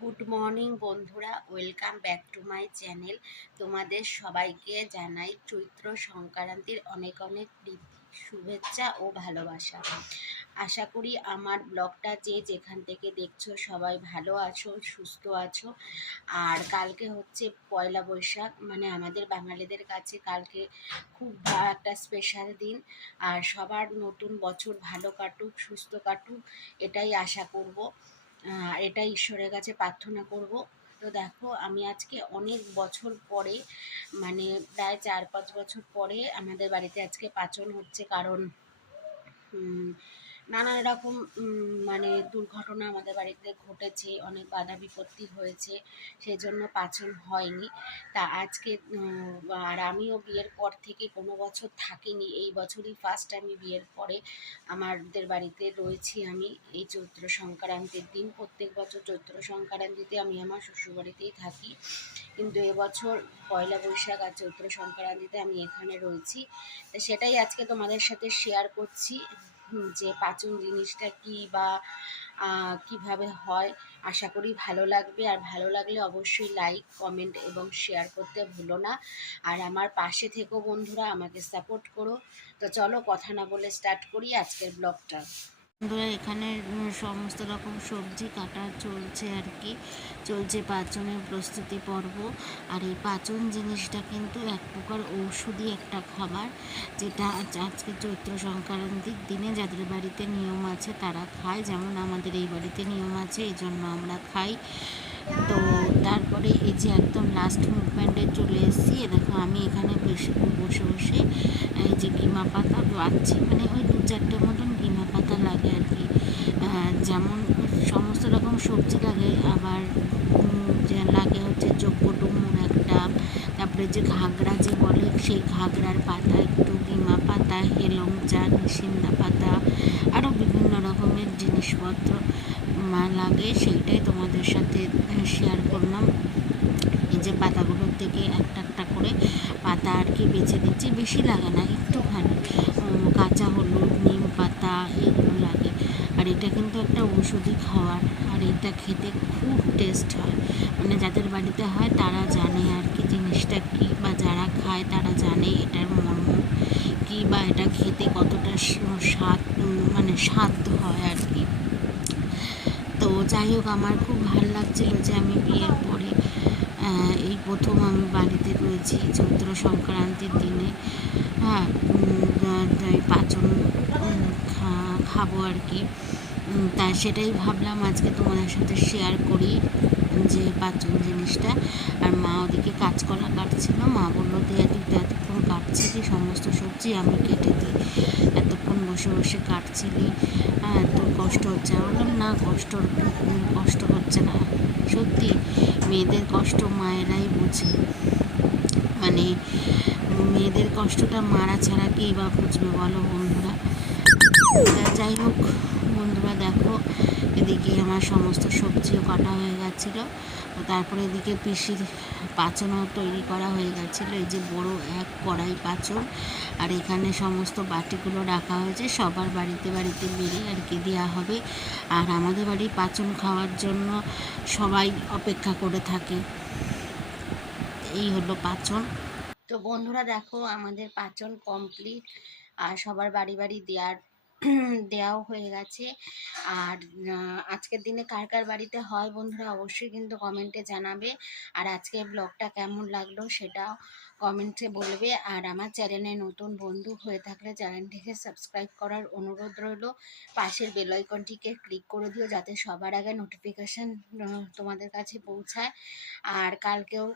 Good morning বন্ধুরা, welcome back to my channel. তোমাদের সবাইকে জানাই চৈত্র সংক্রান্তির অনেক অনেক শুভেচ্ছা ও ভালোবাসা। আশা করি আমার ব্লগটা যে যেখান থেকে দেখছ সবাই ভালো আছো, সুস্থ আছো। আর কালকে হচ্ছে পয়লা বৈশাখ মানে আমাদের বাঙালিদের কাছে কালকে খুব একটা স্পেশাল দিন। আর সবার নতুন বছর ভালো কাটুক, সুস্থ কাটুক, এটাই আশা করব। এটা ঈশ্বরের কাছে প্রার্থনা করব। তো দেখো, আমি আজকে অনেক বছর পরে মানে প্রায় চার পাঁচ বছর পরে আমাদের বাড়িতে আজকে পাচন হচ্ছে। কারণ নানান রকম মানে দুর্ঘটনা আমাদের বাড়িতে ঘটেছে, অনেক বাধা বিপত্তি হয়েছে সেই জন্য পাচন হয়নি। তা আজকে আর আমিও বিয়ের পর থেকে কোনো বছর থাকিনি, এই বছরই ফার্স্ট আমি বিয়ের পরে আমাদের বাড়িতে রয়েছি আমি। এই চৈত্র সংক্রান্তির দিন, প্রত্যেক বছর চৈত্র সংক্রান্তিতে আমি আমার শ্বশুরবাড়িতেই থাকি। কিন্তু এবছর পয়লা বৈশাখ আর চৈত্র সংক্রান্তিতে আমি এখানে রয়েছি। সেটাই আজকে তোমাদের সাথে শেয়ার করছি। যে পাচন জিনিসটা কি বা কীভাবে হয়, আশা করি ভালো লাগবে। আর ভালো লাগলে অবশ্যই লাইক কমেন্ট এবং শেয়ার করতে ভুলো না। আর আমার পাশে থেকো বন্ধুরা, আমাকে সাপোর্ট করো। তো চলো কথা না বলে স্টার্ট করি আজকের ব্লগটা বন্ধুরা, এখানে সমস্ত রকম সবজি কাটা চলছে আর কি। চলছে পাচনের প্রস্তুতি পর্ব। আর এই পাচন জিনিসটা কিন্তু এক প্রকার ঔষধি একটা খাবার, যেটা আজ- আজকে চৈত্র সংক্রান্তির দিনে যাদের বাড়িতে নিয়ম আছে তারা খায়। যেমন আমাদের এই বাড়িতে নিয়ম আছে, এই জন্য আমরা খাই। তো তারপরে এই যে একদম লাস্ট মুভমেন্টে চলে এসেছি দেখো আমি এখানে বেশি বসে বসে, এই যে কিমা পাতা বাচ্ছি মানে ওই দু চারটে মতন কিমা পাতা লাগে আর কি। যেমন সমস্ত রকম সবজি লাগে, আবার লাগে হচ্ছে যোগ্য ডুমুর একটা, তারপরে যে ঘাগরা যে বলে সেই ঘাগরার পাতা, একটু কিমা পাতা, হেলং চা, নিশিন্দা পাতা আরও বিভিন্ন রকমের জিনিসপত্র। লাগে, সেইটাই তোমাদের সাথে শেয়ার করলাম। এই যে পাতাগুলোর থেকে একটা একটা করে পাতা আর কি বেছে দিচ্ছি বেশি লাগে না, একটুখানি। কাঁচা হলুদ, নিম পাতা, এগুলো লাগে। আর এটা কিন্তু একটা ঔষধি খাওয়ার, আর এটা খেতে খুব টেস্ট হয়। মানে যাদের বাড়িতে হয়, তারা জানে আর কি জিনিসটা কী বা যারা খায়, তারা জানে এটার মর্ম কী বা এটা খেতে কতটা স্বাদ মানে স্বাদ হয় আর কি। তো যাই হোক, আমার খুব ভালো লাগছিল যে আমি বিয়ের পরে এই প্রথম আমি বাড়িতে রয়েছি চৈত্র সংক্রান্তির দিনে। হ্যাঁ পাচন খাব আর কি। তা সেটাই ভাবলাম আজকে তোমাদের সাথে শেয়ার করি, যে পাচন জিনিসটা। আর মা ওদিকে কাঁচকলা কাটছিল, মা বলল দে তুই তো এতক্ষণ কাটছিলি সমস্ত সবজি আমি কেটে দিই। বসে বসে কাটছিলি। হ্যাঁ তোর কষ্ট হচ্ছে। বললাম, না, কষ্ট কষ্ট হচ্ছে না। সত্যি, মেয়েদের কষ্ট মায়েরাই বোঝে। মানে মেয়েদের কষ্টটা মারা ছাড়া কেই বা বুঝবে বলো বন্ধুরা? যাই হোক, বন্ধুরা দেখো, এদিকে আমার সমস্ত সবজিও কাটা হয়ে গেছিল। তো তারপরে এদিকে পিসির পাচনও তৈরি করা হয়ে গেছিল। এই যে বড় এক কড়াই পাচন আর এখানে সমস্ত বাটিগুলো রাখা হয়েছে। সবার বাড়িতে বাড়িতে বেড়ে আর কি দেওয়া হবে। আর আমাদের বাড়ি পাচন খাওয়ার জন্য সবাই অপেক্ষা করে থাকে। এই হলো পাচন। তো বন্ধুরা দেখো, আমাদের পাচন কমপ্লিট আর সবার বাড়ি বাড়ি দেওয়ার দেওয়াও হয়ে গেছে। আর আজকের দিনে কার কার বাড়িতে হয় বন্ধুরা অবশ্যই কিন্তু কমেন্টে জানাবে। আর আজকে ব্লগটা কেমন লাগল সেটাও কমেন্টে বলবে। আর আমার চ্যানেলে নতুন বন্ধু হয়ে থাকলে চ্যানেলটিকে সাবস্ক্রাইব করার অনুরোধ রইল। পাশের বেল আইকনটিকে ক্লিক করে দিও যাতে সবার আগে নোটিফিকেশান তোমাদের কাছে পৌঁছায়। আর কালকেও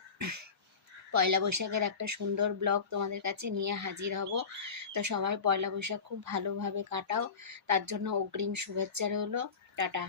পয়লা বৈশাখের একটা সুন্দর ব্লগ তোমাদের কাছে নিয়ে হাজির হব। তো সবাই পয়লা বৈশাখ খুব ভালোভাবে কাটাও। তার জন্য অগ্রিম শুভেচ্ছা রইল। টাটা।